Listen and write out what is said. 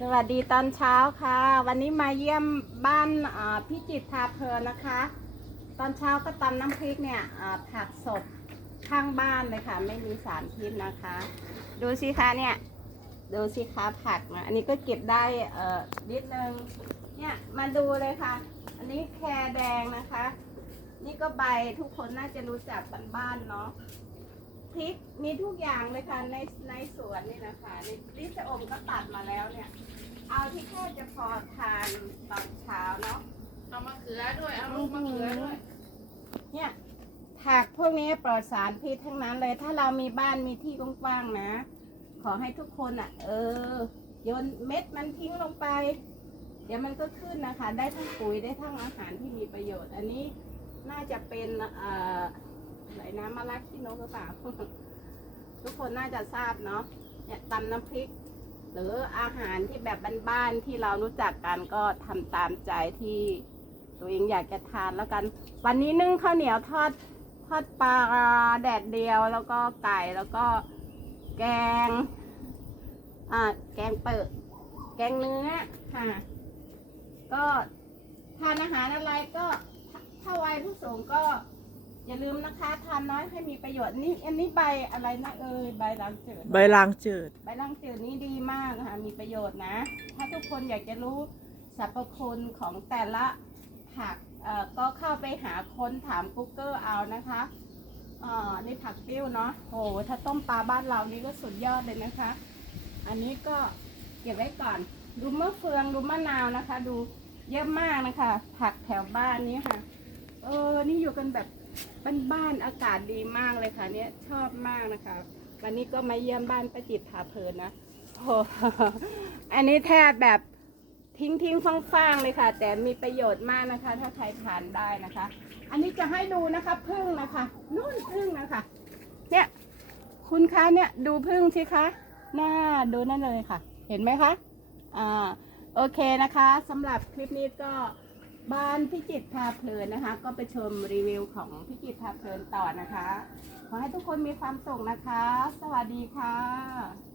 สวัสดีตอนเช้าค่ะ วันนี้มาเยี่ยมบ้านพี่จิตทาเพลินนะคะ ตอนเช้าก็ตำน้ำพริกเนี่ยผักสดข้างบ้านเลยค่ะ ไม่มีสารพิษนะคะ ดูสิคะเนี่ย ดูสิคะผักนะอันนี้ก็เก็บได้เอ่อนิดนึงเนี่ยมาดูเลยค่ะ อันนี้แครแดงนะคะ นี่ก็ใบทุกคนน่าจะรู้จักบ้านๆเนาะพริกมีทุกอย่างเลยค่ะในในสวนนี่นะคะในลิสอมก็ตัดมาแล้วเนี่ย เอาที่แค่จะพอทานตอนเช้าเนาะ เอามะเขือด้วย เอาลูกมะเขือด้วย เนี่ยผักพวกนี้ปลอดสารพิษทั้งนั้นเลย ถ้าเรามีบ้านมีที่กว้างๆนะ ขอให้ทุกคนอะ เออโยนเม็ดมันทิ้งลงไป เดี๋ยวมันก็ขึ้นนะคะ ได้ทั้งปุ๋ยได้ทั้งอาหารที่มีประโยชน์ อันนี้น่าจะเป็นเอ่ออะไรนะมะระขี้นกหรือเปล่า ทุกคนน่าจะทราบเนาะเนี่ยตำน้ำพริก หรืออาหารที่แบบบ้านๆที่เรารู้จักกันก็ทำตามใจที่ตัวเองอยากจะทานแล้วกัน วันนี้นึ่งข้าวเหนียวทอดทอดปลาแดดเดียวแล้วก็ไก่แล้วก็แกงอ่าแกงเปิดแกงเนื้อค่ะ ก็ทานอาหารอะไรก็ถ้าถ้าวัยผู้สูงก็ อย่าลืมนะคะทานน้อยให้มีประโยชน์นี่อันนี้ใบอะไรนะเอ่ยใบล้างจืดใบลางจืด ใบล้างจืดนี่ดีมากนะคะมีประโยชน์นะ ถ้าทุกคนอยากจะรู้สรรพคุณของแต่ละผักเอ่อก็เข้าไปหาค้นถาม Google เอานะคะอ่านี่ผักติ้วเนาะโหถ้าต้มปลาบ้านเรานี่ก็สุดยอดเลยนะคะ อันนี้ก็เก็บไว้ก่อน ดูมะเฟืองดูมะนาวนะคะ ดูเยอะมากนะคะ ผักแถวบ้านนี้ค่ะ เออ นี่อยู่กันแบบบ้านๆ อากาศดีมากเลยค่ะ เนี่ยชอบมากนะคะ วันนี้ก็มาเยี่ยมบ้านป้าจิตพาเพลินนะโอ้โหอันนี้แทบแบบทิ้งทิ้งๆฟ้างๆเลยค่ะ แต่มีประโยชน์มากนะคะ ถ้าใครทานได้นะคะ อันนี้จะให้ดูนะคะพึ่งนะคะนู่นพึ่งนะคะ เนี่ย คุณคะเนี่ยดูพึ่งสิคะหน้าดูนั่นเลยค่ะ เห็นไหมคะอ่าโอเคนะคะสำหรับคลิปนี้ก็ บ้านพิจิตพาเพลินนะคะ ก็ไปชมรีวิวของพิจิตพาเพลินต่อนะคะ ขอให้ทุกคนมีความสุขนะคะ สวัสดีค่ะ